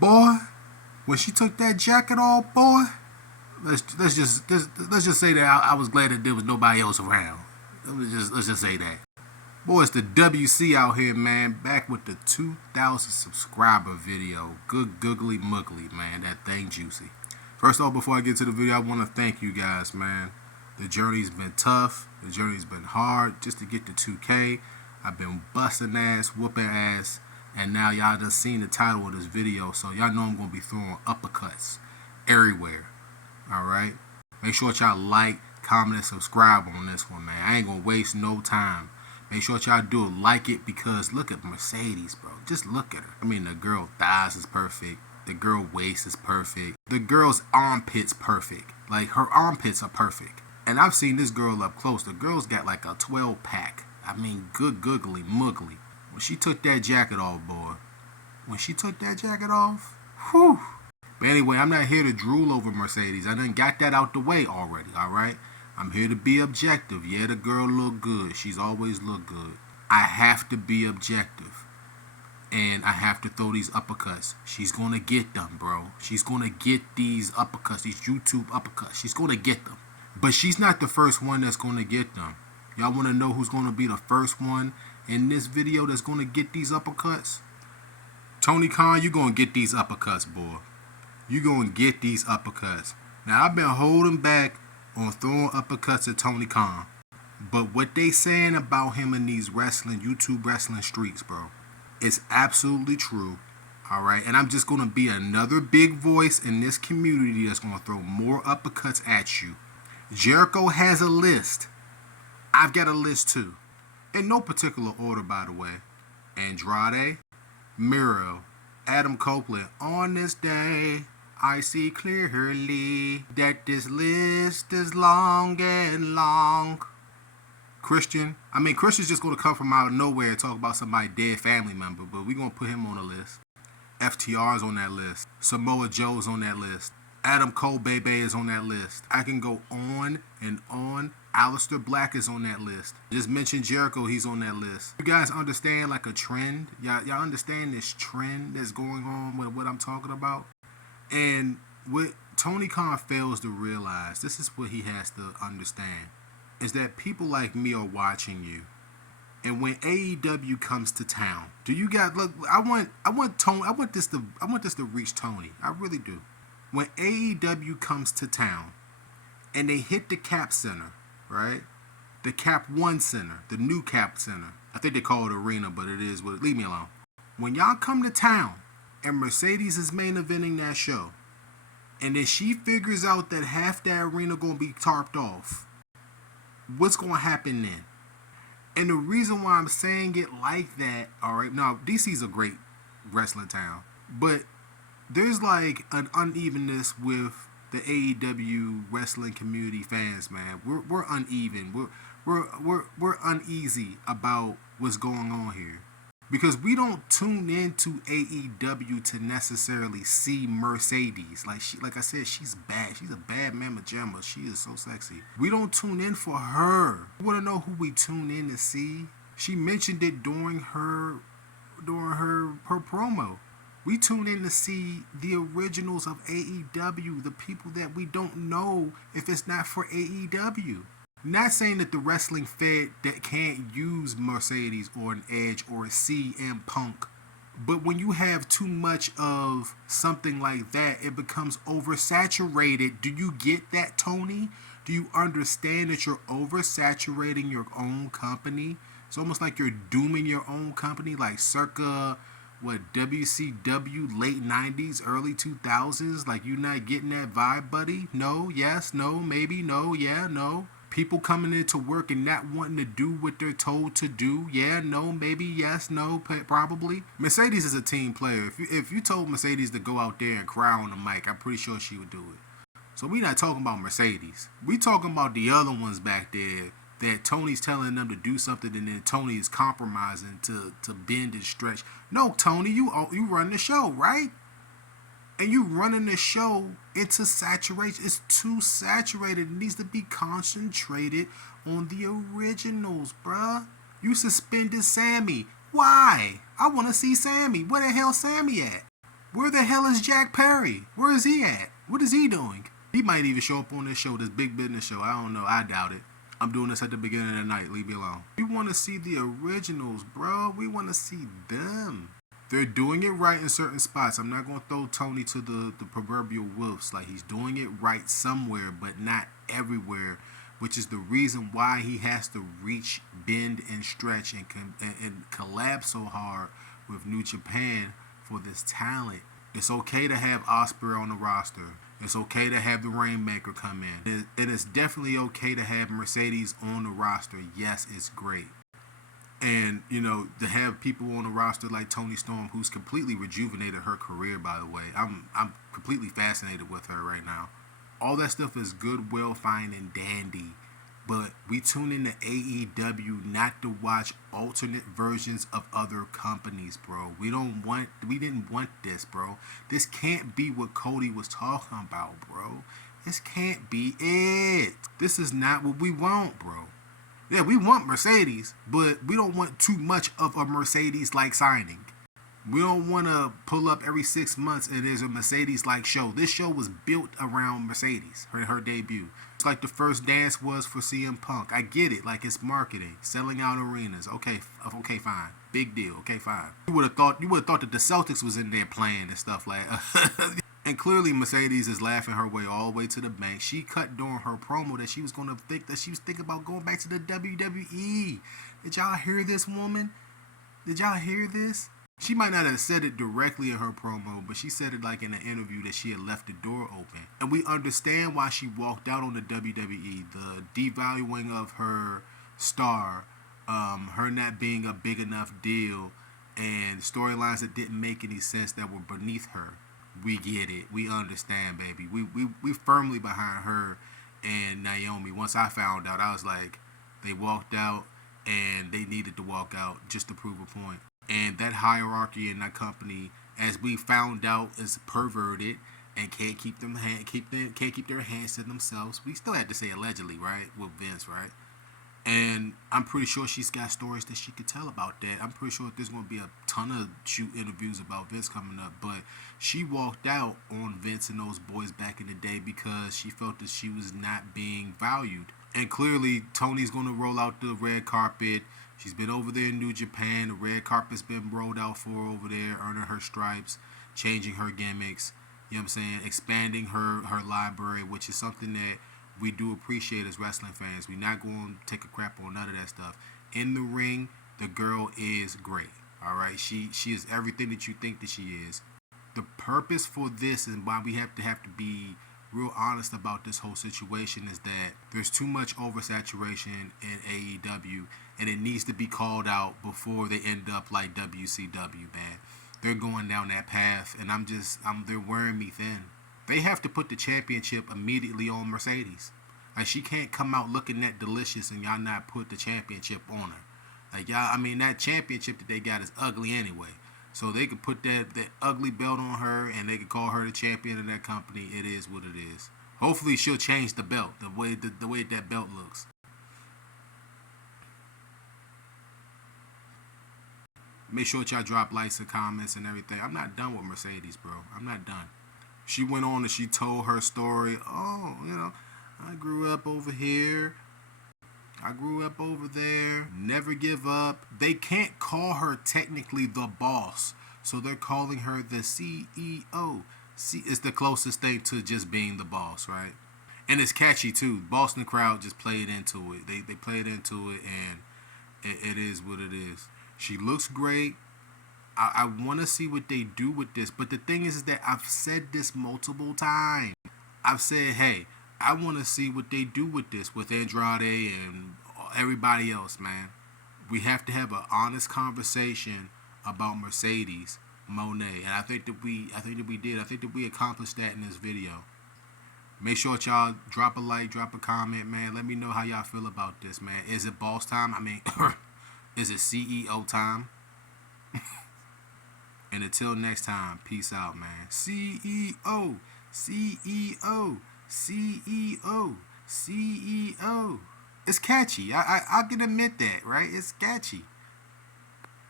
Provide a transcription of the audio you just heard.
Boy, when she took that jacket off, boy, let's just say that I was glad that there was nobody else around. Let's just say that. Boy, it's the WC out here, man. Back with the 2,000 subscriber video. Good googly muggly, man. That thing juicy. First off, before I get to the video, I want to thank you guys, man. The journey's been tough. The journey's been hard just to get to 2K. I've been busting ass, whooping ass. And now y'all done seen the title of this video, so y'all know I'm going to be throwing uppercuts everywhere. Alright? Make sure y'all like, comment, and subscribe on this one, man. I ain't going to waste no time. Make sure y'all do it, like it, because look at Mercedes, bro. Just look at her. I mean, the girl thighs is perfect. The girl waist is perfect. The girl's armpits perfect. Like, her armpits are perfect. And I've seen this girl up close. The girl's got like a 12-pack. I mean, good googly muggly. When she took that jacket off, boy. When she took that jacket off, whew. But anyway, I'm not here to drool over Mercedes. I done got that out the way already, alright? I'm here to be objective. Yeah, the girl look good. She's always looked good. I have to be objective. And I have to throw these uppercuts. She's going to get them, bro. She's going to get these uppercuts, these YouTube uppercuts. She's going to get them. But she's not the first one that's going to get them. Y'all want to know who's going to be the first one in this video that's going to get these uppercuts? Tony Khan, you going to get these uppercuts, boy. You going to get these uppercuts. Now, I've been holding back on throwing uppercuts at Tony Khan. But what they saying about him in these YouTube wrestling streets, bro, is absolutely true. Alright, and I'm just going to be another big voice in this community that's going to throw more uppercuts at you. Jericho has a list. I've got a list too. In no particular order, by the way. Andrade, Miro, Adam Copeland. On this day, I see clearly that this list is long and long. Christian's just going to come from out of nowhere and talk about somebody's dead family member, but we're going to put him on the list. FTR's on that list. Samoa Joe's on that list. Adam Cole Bebe is on that list. I can go on and on. Aleister Black is on that list. Just mention Jericho, he's on that list. You guys understand like a trend? Y'all understand this trend that's going on with what I'm talking about? And what Tony Khan fails to realize, this is what he has to understand, is that people like me are watching you. And when AEW comes to town, do you guys look? I want this to reach Tony. I really do. When AEW comes to town, and they hit the Cap Center, right? The Cap One Center, the new Cap Center. I think they call it Arena, but it is what. Leave me alone. When y'all come to town, and Mercedes is main eventing that show, and then she figures out that half that arena gonna be tarped off, what's gonna happen then? And the reason why I'm saying it like that, alright, now DC's a great wrestling town, but there's like an unevenness with the AEW wrestling community fans, man. We're uneven. We're uneasy about what's going on here. Because we don't tune into AEW to necessarily see Mercedes. Like I said, she's bad. She's a bad mamma jamma. She is so sexy. We don't tune in for her. You wanna know who we tune in to see? She mentioned it during her promo. We tune in to see the originals of AEW, the people that we don't know if it's not for AEW. Not saying that the wrestling fed that can't use Mercedes or an Edge or a CM Punk, but when you have too much of something like that, it becomes oversaturated. Do you get that, Tony? Do you understand that you're oversaturating your own company? It's almost like you're dooming your own company, like circa WCW late 90s, early 2000s. Like, you're not getting that vibe, buddy? No, yes, no, maybe, no, yeah, no. People coming into work and not wanting to do what they're told to do. Yeah, no, maybe, yes, no, probably. Mercedes is a team player. If you told Mercedes to go out there and cry on the mic, I'm pretty sure she would do it. So we not talking about Mercedes. We talking about the other ones back there that Tony's telling them to do something and then Tony is compromising to bend and stretch. No, Tony, you run the show, right? And you running the show into saturation. It's too saturated. It needs to be concentrated on the originals, bruh. You suspended Sammy. Why? I want to see Sammy. Where the hell Sammy at? Where the hell is Jack Perry? Where is he at? What is he doing? He might even show up on this show, this Big Business show. I don't know. I doubt it. I'm doing this at the beginning of the night. Leave me alone. We want to see the originals, bro. We want to see them. They're doing it right in certain spots. I'm not going to throw Tony to the proverbial wolves. Like, he's doing it right somewhere, but not everywhere, which is the reason why he has to reach, bend, and stretch and collab so hard with New Japan for this talent. It's okay to have Osprey on the roster. It's okay to have the Rainmaker come in. It is definitely okay to have Mercedes on the roster. Yes, it's great. And, you know, to have people on the roster like Toni Storm, who's completely rejuvenated her career, by the way. I'm completely fascinated with her right now. All that stuff is good, well, fine, and dandy. But we tune into AEW not to watch alternate versions of other companies, bro. We didn't want this, bro. This can't be what Cody was talking about, bro. This can't be it. This is not what we want, bro. Yeah, we want Mercedes, but we don't want too much of a Mercedes-like signing. We don't want to pull up every 6 months and there's a Mercedes-like show. This show was built around Mercedes, her debut. It's like the first dance was for CM Punk. I get it, like it's marketing, selling out arenas. Okay, fine, big deal. Okay, fine. You would have thought that the Celtics was in there playing and stuff like. And clearly Mercedes is laughing her way all the way to the bank. She cut during her promo that she was thinking about going back to the WWE. Did y'all hear this, woman? Did y'all hear this? She might not have said it directly in her promo, but she said it like in an interview that she had left the door open. And we understand why she walked out on the WWE. The devaluing of her star, her not being a big enough deal, and storylines that didn't make any sense that were beneath her. We get it. We understand, baby. We firmly behind her and Naomi. Once I found out, I was like, they walked out and they needed to walk out just to prove a point. And that hierarchy in that company, as we found out, is perverted and can't keep their hands to themselves. We still had to say allegedly, right, with Vince, right? And I'm pretty sure she's got stories that she could tell about that. I'm pretty sure there's going to be a ton of shoot interviews about Vince coming up. But she walked out on Vince and those boys back in the day because she felt that she was not being valued. And clearly, Tony's going to roll out the red carpet. She's been over there in New Japan. The red carpet's been rolled out for her over there, earning her stripes, changing her gimmicks, you know what I'm saying, expanding her library, which is something that we do appreciate as wrestling fans. We're not going to take a crap on none of that stuff. In the ring, the girl is great, all right? She is everything that you think that she is. The purpose for this and why we have to be real honest about this whole situation is that there's too much oversaturation in AEW, and it needs to be called out before they end up like WCW, man. They're going down that path, and they're wearing me thin. They have to put the championship immediately on Mercedes. Like, she can't come out looking that delicious and y'all not put the championship on her. Like, y'all, I mean, that championship that they got is ugly anyway. So they could put that ugly belt on her and they could call her the champion of that company. It is what it is. Hopefully she'll change the belt, the way that belt looks. Make sure that y'all drop likes and comments and everything. I'm not done with Mercedes, bro. I'm not done. She went on and she told her story. Oh, you know, I grew up over here. I grew up over there. Never give up. They can't call her technically the boss, so they're calling her the CEO. It's the closest thing to just being the boss, right? And it's catchy too. Boston crowd just played into it. They played into it, and it is what it is. She looks great. I want to see what they do with this. But the thing is that I've said this multiple times. I've said, hey, I want to see what they do with this, with Andrade and everybody else, man. We have to have an honest conversation about Mercedes Moné, and I think that we did. I think that we accomplished that in this video. Make sure that y'all drop a like, drop a comment, man. Let me know how y'all feel about this, man. Is it boss time? I mean, is it CEO time? And until next time, peace out, man. CEO, CEO, CEO, CEO. It's catchy. I can admit that, right? It's catchy.